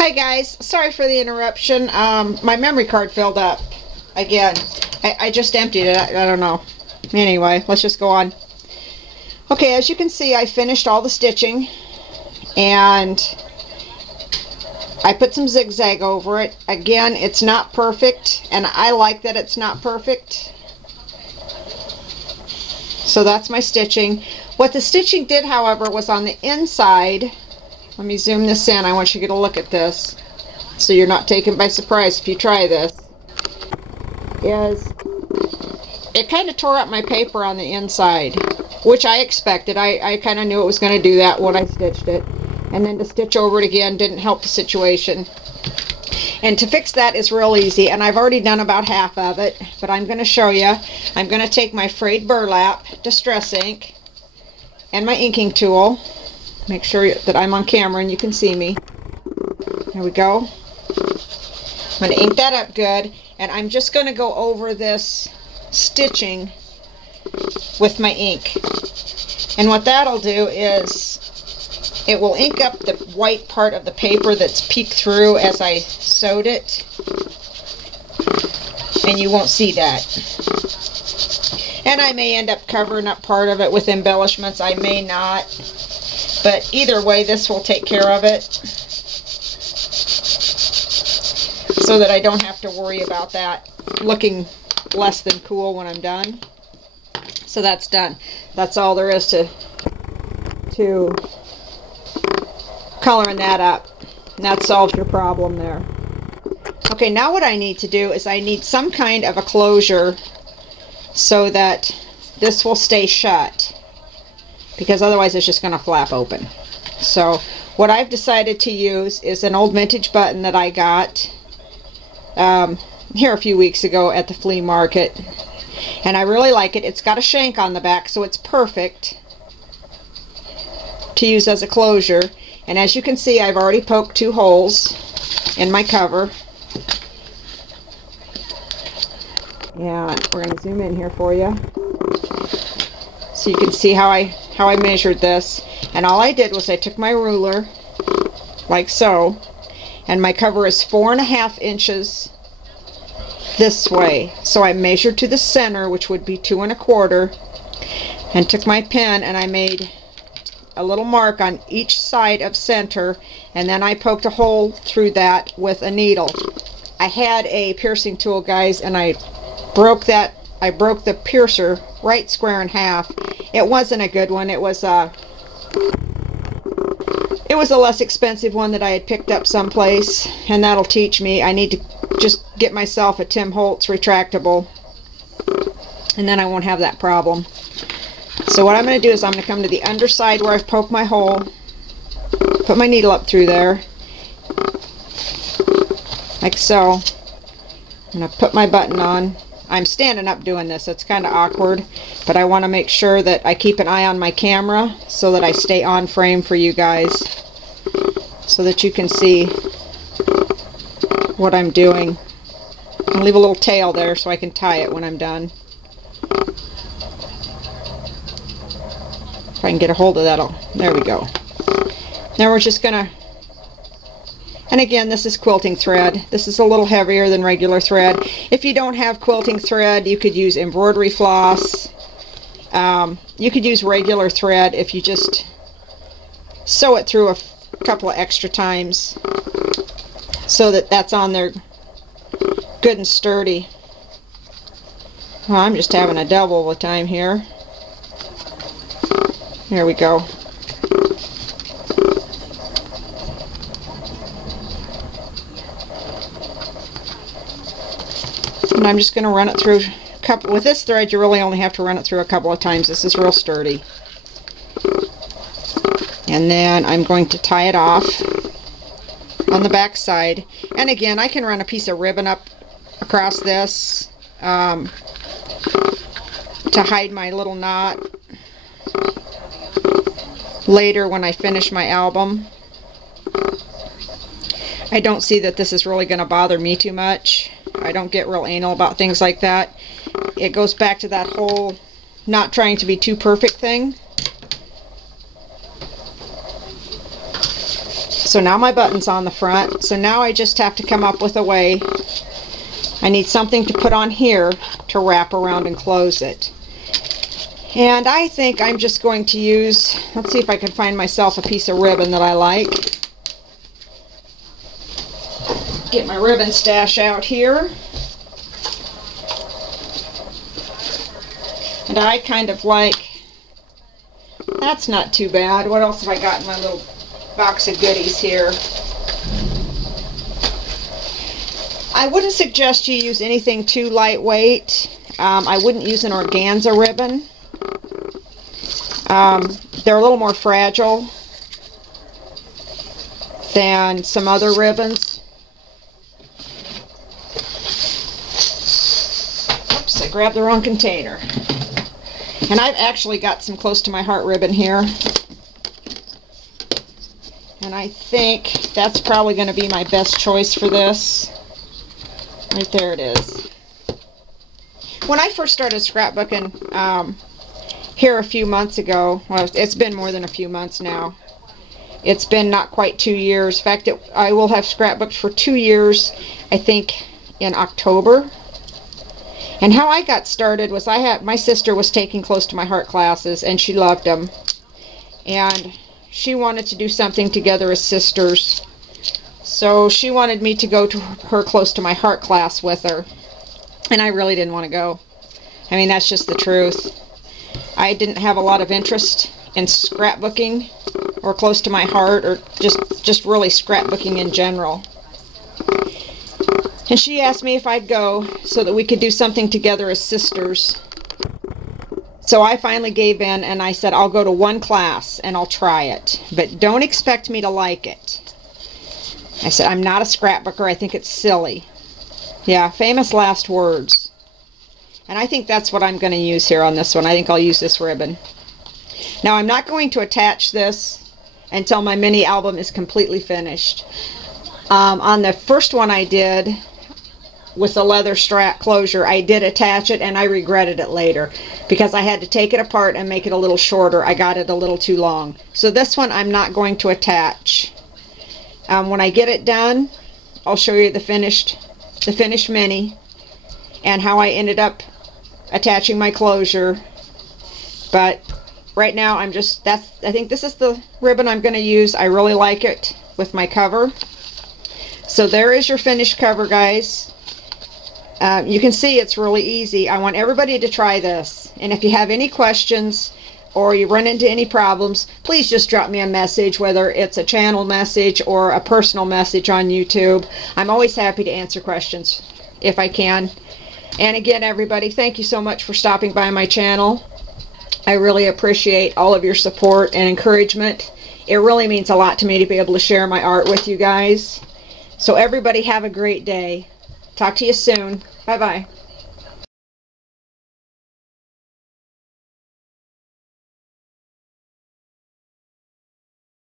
Hi guys, sorry for the interruption. My memory card filled up again. I just emptied it. I don't know. Anyway, let's just go on. Okay, as you can see, I finished all the stitching and I put some zigzag over it. Again, it's not perfect, and I like that it's not perfect. So that's my stitching. What the stitching did, however, was on the inside. Let me zoom this in. I want you to get a look at this so you're not taken by surprise if you try this. It kind of tore up my paper on the inside, which I expected. I kind of knew it was going to do that when I stitched it. And then to stitch over it again didn't help the situation. And to fix that is real easy, and I've already done about half of it, but I'm going to show you. I'm going to take my frayed burlap, distress ink, and my inking tool. Make sure that I'm on camera and you can see me. There we go. I'm going to ink that up good, and I'm just going to go over this stitching with my ink. And what that'll do is it will ink up the white part of the paper that's peeked through as I sewed it, and you won't see that. And I may end up covering up part of it with embellishments. I may not. But either way, this will take care of it so that I don't have to worry about that looking less than cool when I'm done. So that's done. That's all there is to coloring that up. And that solves your problem there. Okay, now what I need to do is I need some kind of a closure so that this will stay shut, because otherwise it's just going to flap open. So what I've decided to use is an old vintage button that I got here a few weeks ago at the flea market, and I really like it. It's got a shank on the back, so it's perfect to use as a closure. And as you can see, I've already poked 2 holes in my cover. Yeah, we're going to zoom in here for you so you can see how I measured this. And all I did was I took my ruler like so, and my cover is 4.5 inches this way. So I measured to the center, which would be 2 1/4, and took my pen and I made a little mark on each side of center, and then I poked a hole through that with a needle. I had a piercing tool, guys, and I broke the piercer right square in half. It wasn't a good one. It was a less expensive one that I had picked up someplace, and that'll teach me. I need to just get myself a Tim Holtz retractable, and then I won't have that problem. So what I'm going to do is I'm going to come to the underside where I've poked my hole, put my needle up through there, like so. I'm going to put my button on. I'm standing up doing this, so it's kind of awkward, but I want to make sure that I keep an eye on my camera so that I stay on frame for you guys, so that you can see what I'm doing. I'll leave a little tail there so I can tie it when I'm done. If I can get a hold of that, there we go. Now we're just gonna, and again, this is quilting thread. This is a little heavier than regular thread. If you don't have quilting thread, you could use embroidery floss. You could use regular thread if you just sew it through a couple of extra times so that that's on there good and sturdy. Well, I'm just having a devil of a time here. There we go. And I'm just going to run it through a couple. With this thread, you really only have to run it through a couple of times. This is real sturdy. And then I'm going to tie it off on the back side. And again, I can run a piece of ribbon up across this to hide my little knot later when I finish my album. I don't see that this is really going to bother me too much. I don't get real anal about things like that. It goes back to that whole not trying to be too perfect thing. So now my button's on the front. So now I just have to come up with a way. I need something to put on here to wrap around and close it. And I think I'm just going to use, let's see if I can find myself a piece of ribbon that I like. Get my ribbon stash out here. And I kind of like, that's not too bad. What else have I got in my little box of goodies here? I wouldn't suggest you use anything too lightweight. I wouldn't use an organza ribbon. They're a little more fragile than some other ribbons. Oops, I grabbed the wrong container. And I've actually got some close to my heart ribbon here. And I think that's probably going to be my best choice for this. Right there it is. When I first started scrapbooking here a few months ago, well, it's been more than a few months now. It's been not quite 2 years. In fact, I will have scrapbooked for 2 years, I think, in October. And how I got started was my sister was taking close to my heart classes, and she loved them. And she wanted to do something together as sisters. So she wanted me to go to her close to my heart class with her. And I really didn't want to go. I mean, that's just the truth. I didn't have a lot of interest in scrapbooking or close to my heart, or just really scrapbooking in general. And she asked me if I'd go so that we could do something together as sisters. So I finally gave in and I said, I'll go to one class and I'll try it. But don't expect me to like it. I said, I'm not a scrapbooker. I think it's silly. Yeah, famous last words. And I think that's what I'm going to use here on this one. I think I'll use this ribbon. Now I'm not going to attach this until my mini album is completely finished. On the first one I did, with the leather strap closure, I did attach it and I regretted it later because I had to take it apart and make it a little shorter. I got it a little too long. So this one I'm not going to attach. When I get it done, I'll show you the finished mini and how I ended up attaching my closure. But right now I think this is the ribbon I'm going to use. I really like it with my cover. So there is your finished cover, guys. You can see it's really easy. I want everybody to try this. And if you have any questions or you run into any problems, please just drop me a message, whether it's a channel message or a personal message on YouTube. I'm always happy to answer questions if I can. And again, everybody, thank you so much for stopping by my channel. I really appreciate all of your support and encouragement. It really means a lot to me to be able to share my art with you guys. So everybody have a great day. Talk to you soon. Bye-bye.